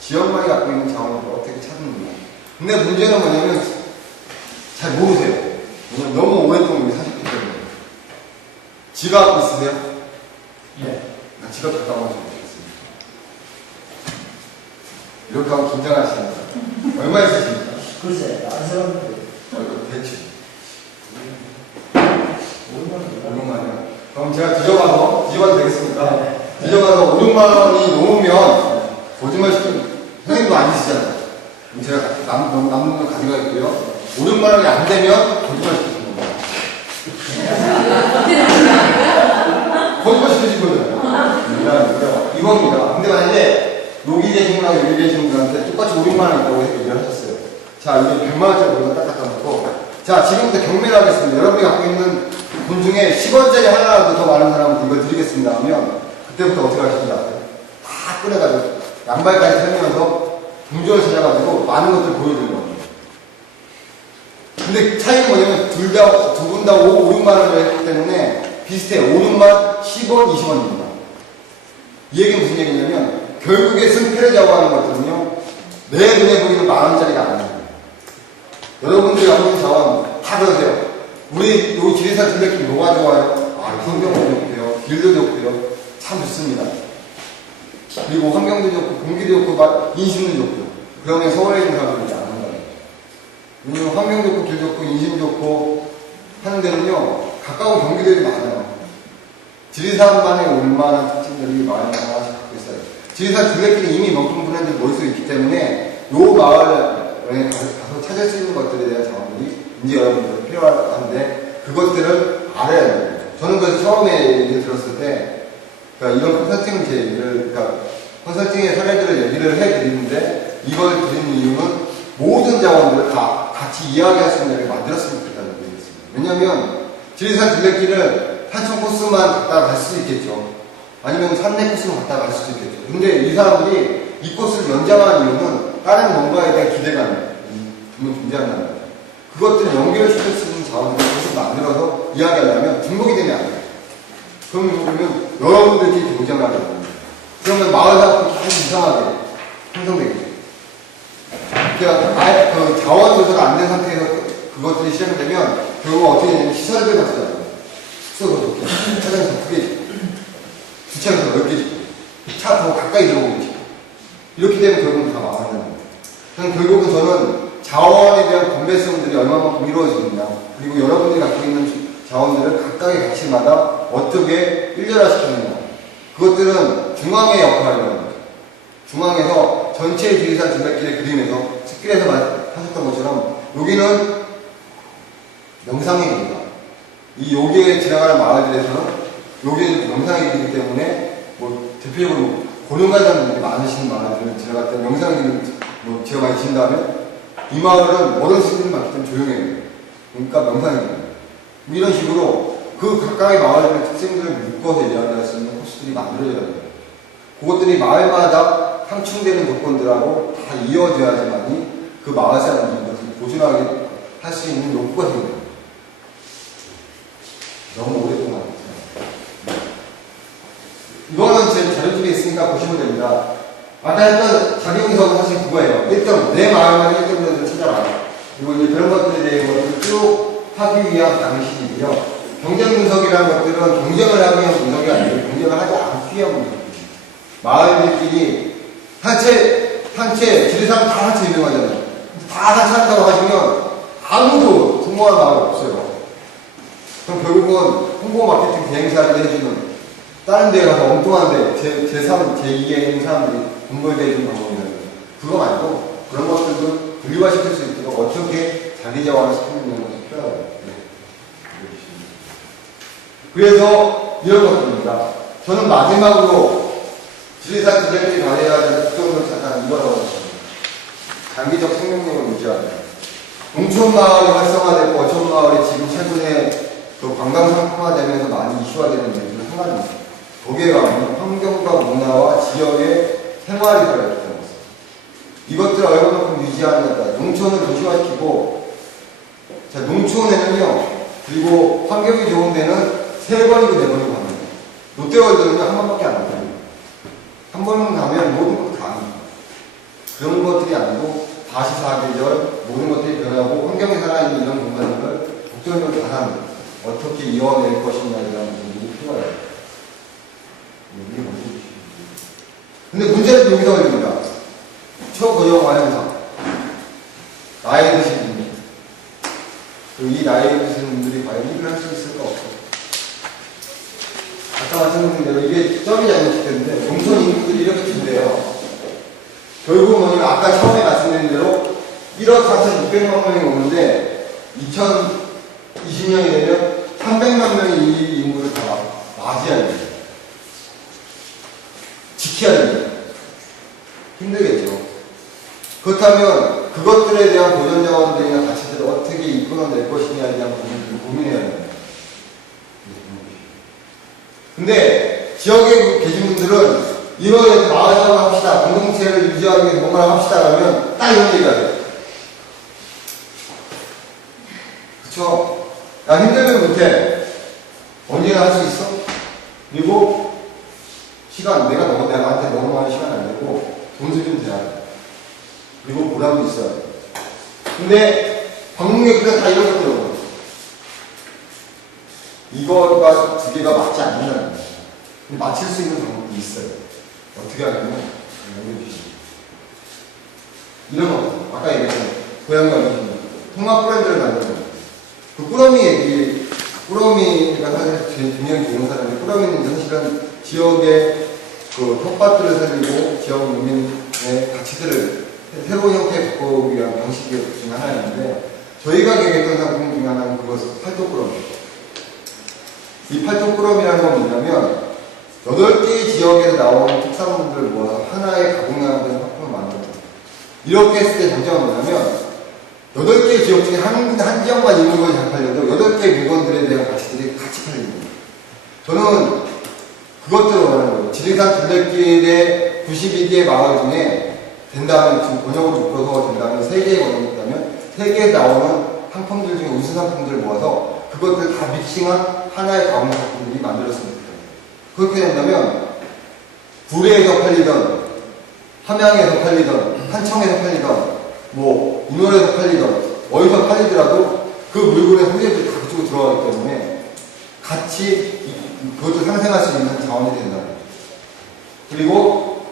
지역만이 갖고 있는 자원을 어떻게 찾는가. 근데 문제는 뭐냐면 잘 모르세요. 왜냐면 너무 오랫동안 사셨기 때문에. 지갑 있으세요? 예. 나 지갑 잠깐 먼저 보겠습니다. 이렇게 하면 긴장하시니까. 얼마 있으십니까? 글쎄, 안 사람들. 대충. 500만이요? 그럼 제가 뒤져가도 되겠습니까? 네. 뒤져가서 500만원이 넘으면 거짓말 시키면 선생님도 아니시잖아요. 그럼 제가 남는 거 가져가겠고요. 500만원이 안 되면 거짓말 시키는 겁니다. 거짓말 시키신 거잖아요. 이겁니다. 근데 만약에 여기 계신 분하고 여기 계신 분한테 똑같이 500만원 있다고 얘기를 하셨어요. 자, 이제 100만원짜리 물건 딱 갖다 놓고 자, 지금부터 경매를 하겠습니다. 여러분이 갖고 있는 돈 중에 10원짜리 하나라도 더 많은 사람은 이걸 드리겠습니다 하면 그때부터 어떻게 하시는지 아세요? 다 꺼내가지고 양발까지 설면서 동전을 찾아가지고 많은 것들을 보여주는 겁니다. 근데 차이는 뭐냐면 두 분 다 5, 6만 원을 했기 때문에 비슷해요. 5, 6만 10원, 20원입니다. 이 얘기는 무슨 얘기냐면 결국에 승패를 좌우하는 것들은요 내 눈에 보이는 만 원짜리가 아니에요. 여러분들이 갖고 있는 자원 다 그러세요. 우리 요 지리산 둘레길 뭐가 좋아요? 아, 환경도 좋고요. 길도 좋고요. 참 좋습니다. 그리고 환경도 좋고, 공기도 좋고, 인심도 좋고요. 그러면 서울에 있는 사람들이 안 한다는 거예요. 왜냐면 환경 좋고, 길 좋고, 인심 좋고 하는 데는요, 가까운 경기들이 많아요. 지리산만의 얼마나 특징들이 많이 하나씩 갖고 있어요. 지리산 둘레길이 이미 명품 브랜드 머릿속에 있기 때문에 요 마을에 가서 찾을 수 있는 것들에 대한 자원들이 이제 여러분들 필요한데 그것들을 알아야 돼요. 저는 그래서 처음에 얘기를 들었을 때 그러니까 이런 컨설팅 제 얘기를 그러니까 컨설팅의 사례들을 얘기를 해드리는데 이걸 드리는 이유는 모든 자원들을 다 같이 이야기할 수 있는 자리를 만들었으면 좋겠다는 얘기였습니다. 왜냐하면 지리산 둘레길을 산천 코스만 갔다 갈 수도 있겠죠. 아니면 산내 코스만 갔다 갈 수도 있겠죠. 근데 이 사람들이 이 코스를 연장하는 이유는 다른 뭔가에 대한 기대감이 분명 존재한다는 거예요. 그것들을 연결시킬 수 있는 자원들을 계속 만들어서 이야기하려면 중복이 되면 안 돼요. 그러면 여러분들끼리 경쟁을 하게 됩니다. 그러면 마을 사람들이 계속 이상하게 형성되겠죠. 그러니까 아예 그 자원 조사가 안 된 상태에서 그것들이 시작이 되면 결국 어떻게 되냐면 시설을 갖추잖아요. 숙소도 좋게, 차장이 더 크게 짓고, 주차장이 더 넓게 짓고, 차 더 가까이 들어오게 짓고. 이렇게 되면 결국은 다 망한다는 거예요. 결국은 저는 자원에 대한 분배성들이 얼마만큼 이루어지느냐, 그리고 여러분들이 갖고 있는 자원들을 각각의 가치마다 어떻게 일렬화시키느냐, 그것들은 중앙의 역할을 하는 거죠. 중앙에서 전체 지리산 둘레길의 그림에서 숲길에서 하셨던 것처럼 여기는 명상의 길이다. 이 여기에 지나가는 마을들에서는 여기는 명상의 길이기 때문에 뭐 대표적으로 고령가장분들이 많으신 마을들을 지나갈 때 명상의 길을 뭐 제가 많이 친다면 이 마을은 어르신들이 많기 때문에 조용해요. 그러니까 명상의 길. 이런 식으로 그 각각의 마을의 특징들을 묶어서 이야기할 수 있는 코스들이 만들어져야 돼요. 그것들이 마을마다 상충되는 조건들하고 다 이어져야지만이 그 마을 사람들이 이것을 보존하게 할 수 있는 욕구가 생겨요. 너무 오랫동안 했어요. 이거는 제 자료집에 있으니까 보시면 됩니다. 아까 했던 작용석은 사실 그거예요. 1점, 내 마을만 1점을 찾아라. 그리고 이제 그런 것들에 대해 것들을 쭉 하기 위한 방식이고요. 경쟁 분석이라는 것들은 경쟁을 하기 위한 분석이 아니고 경쟁을 하지 않기 위한 분석입니다. 마을들끼리 산채, 지리산 다 산채 유명하잖아요. 다 산채 한다고 하시면 아무도 성공한 마을 없어요. 그럼 결국은 홍보 마케팅 대행사를 해주는 다른 데 가서 엉뚱한데 제3, 제2에 있는 사람들이 돈 벌게 해주는 방법이라는 거예요. 그거 말고 그런 것들도 분리화시킬 수 있도록 어떻게 자기 자원을 시키는 것이 필요하다고. 네. 그래서 이런 것들입니다. 저는 마지막으로 지리산 지자들이 관리해야 되는 국정을 잠깐 이거라고 했습니다. 장기적 생명력을 유지하는 농촌 마을이 활성화되고 어촌 마을이 지금 최근에 그 관광 상품화되면서 많이 이슈화되는 일들은 한 가지입니다. 거기에 가면 환경과 문화와 지역의 생활이 들어있다는 것입니다. 이것들을 얼마만큼 유지하느냐, 농촌을 도시화시키고, 자, 농촌에는요, 그리고 환경이 좋은 데는 3번이고 4번이고 합니다. 롯데월드는요, 한 번밖에 안 합니다. 한 번 가면 모든 것도 다 합니다. 그런 것들이 아니고, 다시 사계절, 모든 것들이 변하고, 환경에 살아있는 이런 공간들을 독점적으로 다 합니다. 어떻게 이어낼 것이냐에 대한 부분이 필요해요. 근데 문제는 여기서 걸립니다. 초고령화 현상. 나이 드신 분들. 이 나이 드신 분들이 과연 일을 할 수 있을까 없을까? 아까 말씀드린 대로 이게 점이 잘못됐는데 농촌 인구들이 이렇게 준대요. 결국 뭐냐면 아까 처음에 말씀드린 대로 1억 4,600만 명이 오는데 2020년이 되면 300만 명이 이 인구를 다 맞이해야 돼요. 지켜야 됩니다. 힘들겠죠. 그렇다면 그것들에 대한 보존 자원들이나 가치들을 어떻게 이끌어낼 것이냐에 대한 부분을 고민해야 됩니다. 근데 지역에 계신 분들은 이거에 대해서 마을 사업을 합시다. 공동체를 유지하기 위해서 뭔가를 합시다. 그러면 딱 이런 얘기가 돼요. 그쵸? 야, 힘들면 못해. 언제나 할 수 있어? 그리고 시간, 나한테 너무 많은 시간 안 되고, 돈도 좀 돼야 돼. 그리고 보람도 있어야 돼. 근데, 방문객들은 다 이런 것들이거든요. 이거가 두 개가 맞지 않는다는 거예요. 근데 맞출 수 있는 방법이 있어요. 어떻게 하냐면, 이런 거, 아까 얘기했잖아요. 고향과 통합 브랜드를 만드는 거예요. 그 꾸러미가 사실 굉장히 좋은 사람인데, 꾸러미는 사실은 지역의 그 텃밭들을 살리고 지역 농민의 가치들을 새로운 형태에 바꾸기 위한 방식 중에 하나였는데, 저희가 계획했던 상품 중에 하나는 그것은 팔뚝꾸러미입니다. 이 팔뚝꾸러미라는 건 뭐냐면 8개의 지역에서 나오는 특산물들을 모아서 하나의 가공량된 상품을 만듭니다. 이렇게 했을 때 장점은 뭐냐면 8개의 지역 중에 한 지역만 이 물건이 잘 팔려도 8개의 물건들에 대한 가치들이 같이 팔립니다. 저는 그것들을 원하는 거예요. 지리산 둘레길의 92개의 마을 중에 된다면, 지금 번역으로 묶어서 된다면 3개의 번역이 있다면 3개에 나오는 상품들 중에 우수 상품들을 모아서 그것들 다 믹싱한 하나의 가공 상품들이 만들어졌습니다. 그렇게 된다면 구례에서 팔리던, 함양에서 팔리던, 한청에서 팔리던, 인월에서 팔리던, 어디서 팔리더라도 그 물건의 소재들이 다 그쪽으로 들어가기 때문에 같이 그것도 상생할 수 있는 자원이 된다. 그리고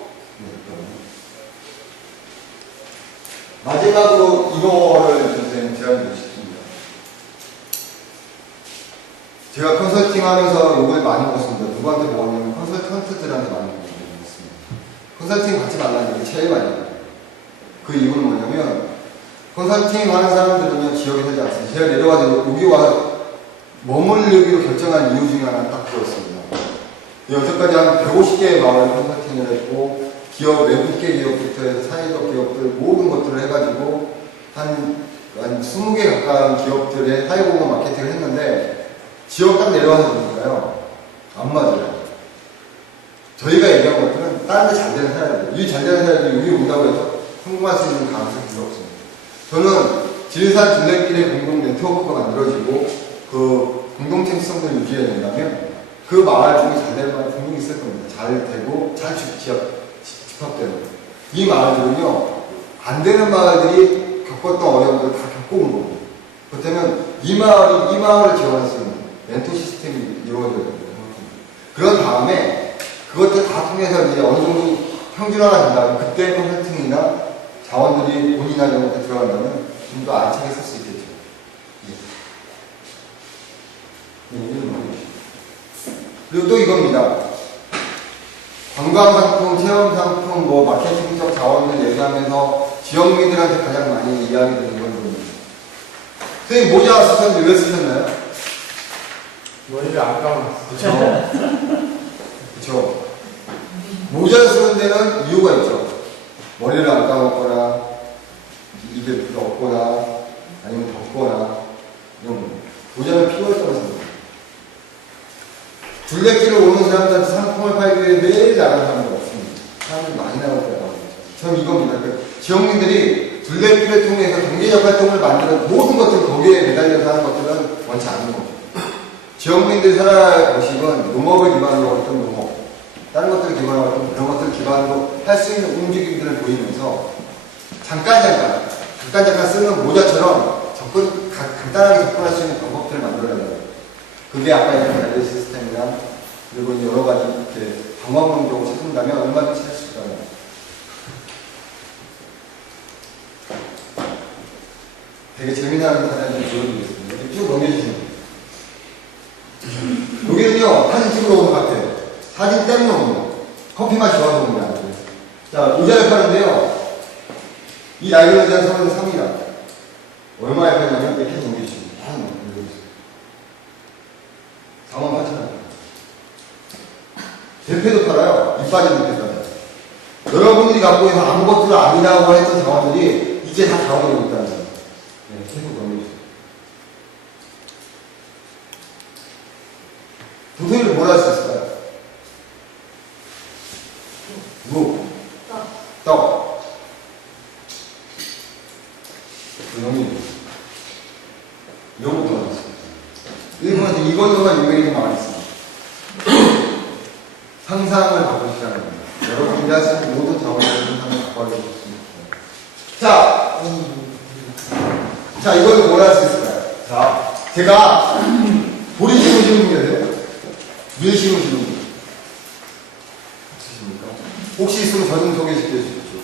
마지막으로 이거를 선생님 제안드리고 싶습니다. 제가 컨설팅 하면서 욕을 많이 먹었습니다. 누구한테 먹었냐면 컨설턴트들한테 많이 먹었습니다. 컨설팅 받지 말라는 얘기 제일 많이 해요. 그 이유는 뭐냐면 컨설팅 하는 사람들은 지역에 살지 않습니다. 제가 내려가서 여기 와서 머물르기로 결정한 이유 중에 하나는 딱 그거였습니다. 여태까지 한 150개의 마을 컨설팅을 했고, 기업, 외국계 기업부터 해서 사회적 기업들, 모든 것들을 해가지고, 한 20개 가까운 기업들의 사회공헌 마케팅을 했는데, 지역 딱 내려와서 보니까요. 안 맞아요. 저희가 얘기한 것들은 다른 데 잘 되는 사람들. 이 잘 되는 사람들이 여기 온다고 해서 성공할 수 있는 가능성이 별로 없습니다. 저는 지리산 둘레길의 공동 네트워크가 만들어지고 그 공동체성을 유지해야 된다면 그 마을 중에 잘 되는 마을이 분명히 있을 겁니다. 잘 되고 잘 집합되는 이 마을들은요. 안 되는 마을들이 겪었던 어려움들을 다 겪어온 겁니다. 그렇다면 이 마을을 지원할 수 있는 멘토 시스템이 이루어져야 됩니다. 그런 다음에 그것들 다 통해서 이제 어느 정도 평준화가 된다면 그때 컨설팅이나 자원들이 본인이나 이런 것들 들어간다면 좀 더 알차게 쓸 수 있겠죠. 그리고 또 이겁니다. 관광 상품, 체험 상품, 뭐 마케팅적 자원을 얘기하면서 지역민들한테 가장 많이 이야기 되는 건 뭡니까? 선생님 모자 쓰셨는데 왜 쓰셨나요? 머리를 안 감았어. 그쵸. 모자를 쓰는 데는 이유가 있죠. 머리를 안 감았거나, 입에 없거나, 아니면 덥거나, 이런 거. 모자는 필요할 때만 씁니다. 둘레길을 오는 사람들한테 상품을 팔기 위해 매일 나가는 사람이 없습니다. 사람들이 많이 나갈 때가 많죠. 저는 이겁니다. 지역민들이 둘레길을 통해서 경제적 활동을 만드는 모든 것들 거기에 매달려서 하는 것들은 원치 않는 거죠. 지역민들이 살아갈 방식은 농업을 기반으로 어떤 농업, 다른 것들을 기반으로 어떤 그런 것들을 기반으로 할 수 있는 움직임들을 보이면서 잠깐 쓰는 모자처럼 간단하게 접근할 수 있는 방법들을 만들어야 돼요. 그게 아까 얘기한 관리 시스템이랑 그리고 여러 가지 이렇게 방법론적으로 찾는다면 얼마든지 할 수 있어요. 되게 재미나는 사례를 보여드리겠습니다. 이렇게 쭉 넘겨주시면 돼요. 여기는요, 사진 찍으러 오는 것 같아요. 사진 때문에 오는 거. 커피 맛 좋아서 오는 거 아니에요. 자, 모자를 파는데요. 이 낡은 의자는 3이라. 얼마에 파냐면 이렇게 넘겨주시면 돼요. 48,000원. 대패도 팔아요. 입 빠진 대패도. 여러분들이 갖고 있는 아무것도 아니라고 했던 자원들이 이제 다 자원이 되고 있다는 거예요. 네, 계속 넘겨주세요. 도토리를 뭘 할 수 있을까요? 떡. 그놈이 이런 것도 많이 있어요. 일본에서 이걸로만 유명해진 마을이 있습니다. 상상을 바꾸시라는 겁니다. 여러분이 할 수 있는 모든 자원을 상상을 바꿔주셨습니다. 자, 이걸로 뭘 할 수 있을까요? 자, 제가 돌이 심으시는 분이 계세요? 물 심으시는 분 있으십니까? 혹시 있으면 저 좀 소개시켜 주십시오.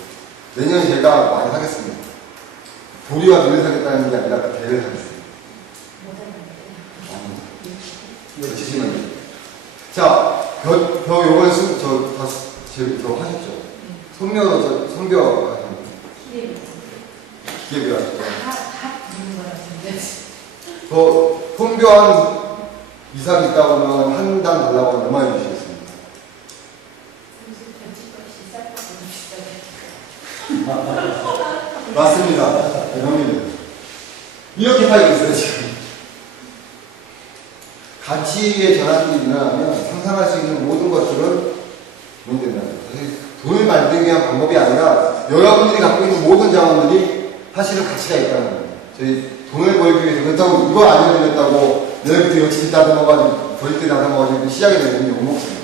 내년에 제가 많이 하겠습니다. 도리와 물을 사겠다는 게 아니라 그 대를 하겠습니다. 이거 지시면 돼요. 자, 요번에 저 하셨죠? 선벼 기계비 하셨죠? 다 부르는 거 같은데. 선벼한 이상 있다고 하면 한 단 달라고 하면 얼마 해주시겠습니까? 맞습니다. 형님. 이렇게 팔고 있어요, 지금. 가치의 전환이 일어나면 상상할 수 있는 모든 것들은 못 된다는 거예요. 돈을 만들기 위한 방법이 아니라 여러분들이 갖고 있는 모든 자원들이 사실은 가치가 있다는 거예요. 저희 돈을 벌기 위해서 그렇다고 이거 안 해드렸다고 내일부터 여친이 따듬어가지고 벌때 따듬어가지고 시작이 되는 게 욕먹습니다.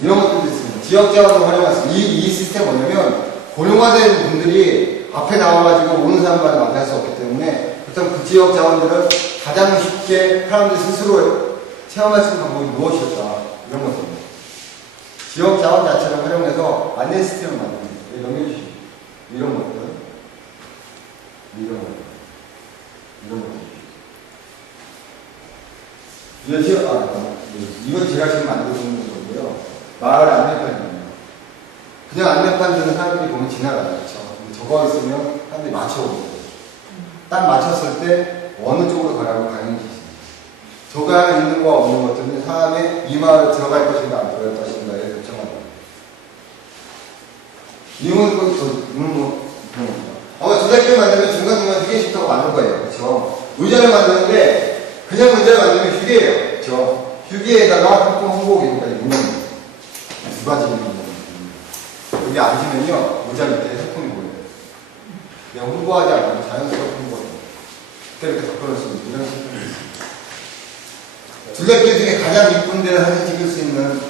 이런 것들도 있습니다. 지역 자원을 활용할 수 있습니다. 이 시스템 뭐냐면 고령화된 분들이 앞에 나와가지고 오는 사람과는 만날 수 없기 때문에 그렇다면 그 지역 자원들을 가장 쉽게 사람들이 스스로 체험할 수 있는 방법이 무엇일까? 이런 것입니다. 지역 자원 자체를 활용해서 안내 시스템을 만듭니다. 넘겨주시죠. 이런 것들. 이건 제가 지금 만드는 거고요. 마을 안내판입니다. 그냥 안내판 주는 사람들이 보면 지나가요. 그렇죠? 근데 저거 있으면 사람들이 맞춰오거든요. 딱 맞췄을 때 어느 쪽으로 가라고 가는 게 있습니다. 저가 있는 거 없는 것들은 사람의 이 마을 들어갈 것인가 안 들어갈 것인가에 결정합니다. 이건 그런 겁니다. 아마 둘레길을 만들면 중간중간 되게 좋다고 만들 거예요. 그렇죠? 의자를 만드는데 그냥 문제가 만들면 휴게예요. 저 휴게에다가 상품 홍보 기능까지 있는 두 가지 있는 겁니다. 여기 앉으면요, 모자 밑에 상품이 보여요. 그냥 홍보하지 않고 자연스럽게 홍보해요. 그때 이렇게 덮어놓을 수 있는 이런 상품이 있습니다. 둘레길 중에 가장 이쁜 데를 사진 찍을 수 있는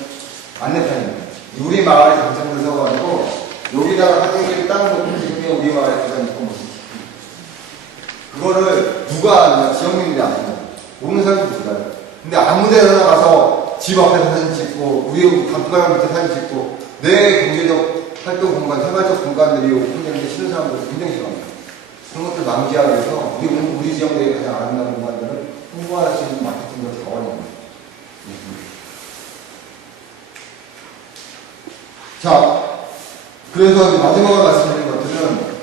안내판입니다. 우리 마을에 당첨을 서가지고 여기다가 사진기를 딱 놓고 찍으면 우리 마을에 가장 이쁜 모습이 그거를 누가 아냐, 지역민들이 아냐. 모르는 사람이 누가요? 근데 아무 데나 가서 집 앞에서 사진 찍고, 우리 단풍가랑 밑에 사진 찍고, 내 경제적 활동 공간, 생활적 공간들이 오픈되는데 싫은 사람들 굉장히 싫어합니다. 그런 것들 방지하기 위해서 우리 지역 내에 가장 아름다운 공간들을 홍보할 수 있는 마케팅과 자원입니다. 자, 그래서 마지막으로 말씀드린 것들은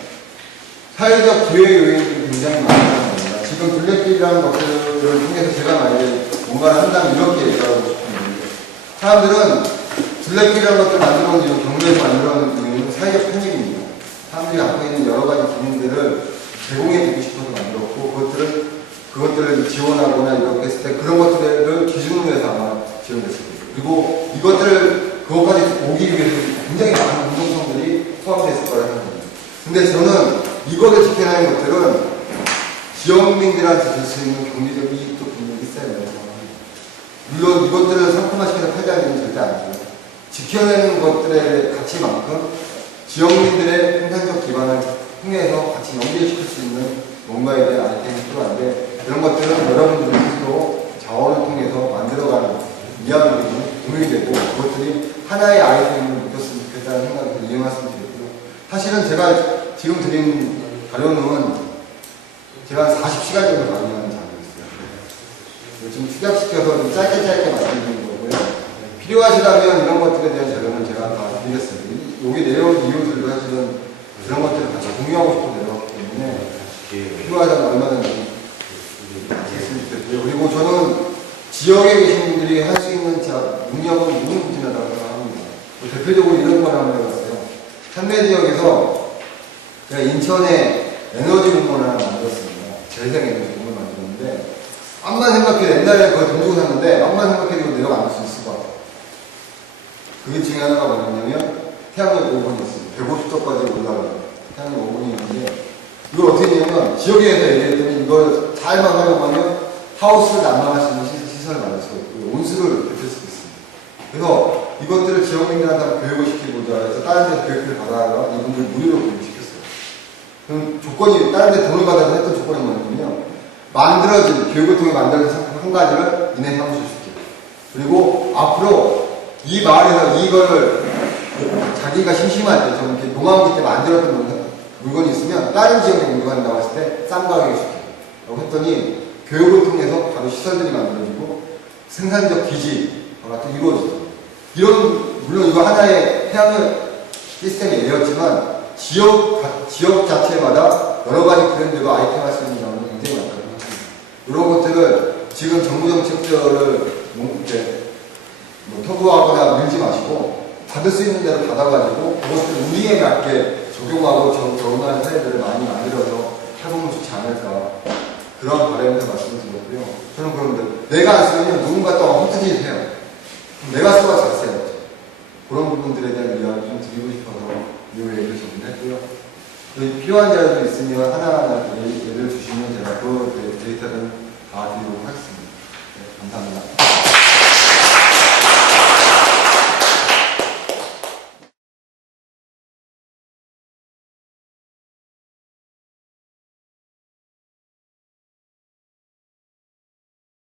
사회적 기회 요인들이 굉장히 많다는 겁니다. 지금 둘레길이라는 것들을 통해서 제가 만약에 뭔가를 한다면 이렇게 얘기하고 싶은데, 사람들은 둘레길이라는 것들을 만들어 놓은 이유, 경로에서 만들어 놓은 이유는 사회적 편익입니다. 사람들이 갖고 있는 여러 가지 기능들을 제공해주고 싶어서 만들었고, 그것들을 지원하거나 이렇게 했을 때 그런 것들을 기준으로 해서 아마 지원됐을 거예요. 그리고 그것까지 오기 위해서 굉장히 많은 운동성들이 포함되어 있을 거라고 생각합니다. 근데 저는 이거를 지켜내는 것들은 지역민들한테 줄 수 있는 경제적 이익도 분명히 있어야 된다고 생각합니다. 물론 이것들을 상품화시켜서 팔자는 절대 아니고요. 지켜내는 것들의 가치만큼 지역민들의 생산적 기반을 통해서 같이 연계시킬 수 있는 뭔가에 대한 아이템이 필요한데, 이런 것들은 여러분들 스스로 자원을 통해서 만들어가는 이야기로 공유이 되고, 그것들이 하나의 아이템을 느꼈으면 좋겠다는 생각을 이용했으면 좋겠고요. 사실은 제가 지금 드린 가려움은 제가 한 40시간 정도 강의하는 자료였어요. 좀 축약시켜서 좀 짧게 말씀드리는 거고요. 필요하시다면 이런 것들에 대한 자료는 제가 다 드리겠습니다. 여기 내려온 이유들도 사실은 그런 것들을 같이 공유하고 싶어 내려왔기 때문에 필요하다면 얼마든지 했으면 좋겠고요. 그리고 저는 지역에 계신 분들이 할 수 있는 능력은 무궁무진하다고 생각합니다. 대표적으로 이런 걸 한번 해봤어요. 산내 지역에서 제가 인천에 에너지 공무원을 하나 만들었습니다. 재생에너지 공무원을 만들었는데, 암만 생각해도 옛날에 그걸 돈 주고 샀는데 암만 생각해도 내가 만들 수 있을 것 같아요. 그게 중에 하나가 뭐냐면 태양열 5번이 있어요. 150도까지 올라가요. 태양열 5번이 있는데, 이걸 어떻게 했냐면 지역에서 얘기했더니 이걸 잘만 하려고 하면 하우스를 난방할 수 있는 시설을 만들 수가 있고요. 온수를 데필 수도 있습니다. 그래서 이것들을 지역민들한테 교육을 시키고자 해서 다른 데서 교육을 받아다가 이분들 무료로 교육시켰어요. 그럼 조건이, 다른 데 돈을 받아서 했던 조건이 뭐냐면요, 만들어진, 교육을 통해 만들어진 상품 한 가지를 니네 사무실에 줄게. 그리고 앞으로 이 마을에서 이거를 자기가 심심할 때, 좀 이렇게 농아무기 때 만들었던 물건이 있으면 다른 지역에 공급한다고 했을 때 싼 가격에 줄게. 라고 했더니 교육을 통해서 바로 시설들이 만들어지고 생산적 기지가 또 이루어지죠. 물론 이거 하나의 태양열 시스템이 내렸지만 지역 자체마다 여러 가지 브랜드가 아이템 할 수 있는 경우는 굉장히 많다고 생각합니다. 이런 것들을 지금 정부 정책들을 터부하거나 밀지 마시고 받을 수 있는 대로 받아가지고 그것을 우리에 맞게 적용하고 적응하는 사례들을 많이 만들어서 해보면 좋지 않을까, 그런 바람에서 말씀을 드렸고요. 저는 그런데 내가 안 쓰면 누군가 또 헛짓 해요. 내가 써야 잘 써야죠. 그런 부분들에 대한 이야기 좀 드리고 싶어서 이 얘기를 정리했고요. 필요한 자료도 있으면 하나하나 예를 주시면 제가 그 데이터를 다 드리도록 하겠습니다. 네, 감사합니다.